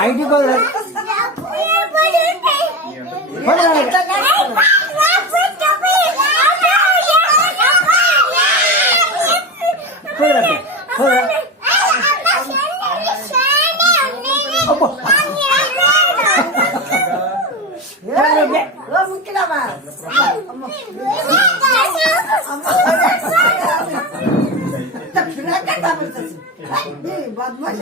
ID করে Vamos gravar. Vamos. తాపేస్తాను బద్మాష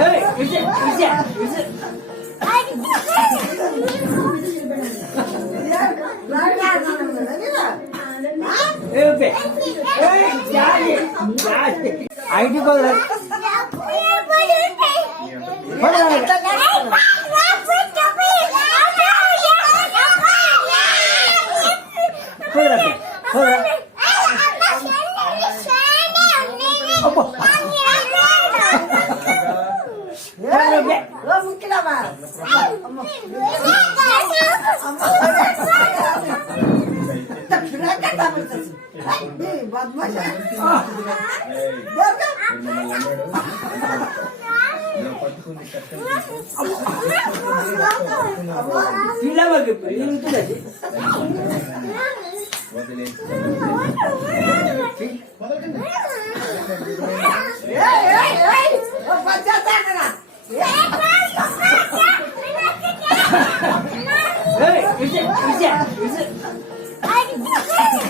Hey, is it, is it, is it? ID করলেন Hey, is it, is it, is it?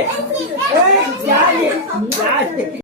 哎，加你，加你。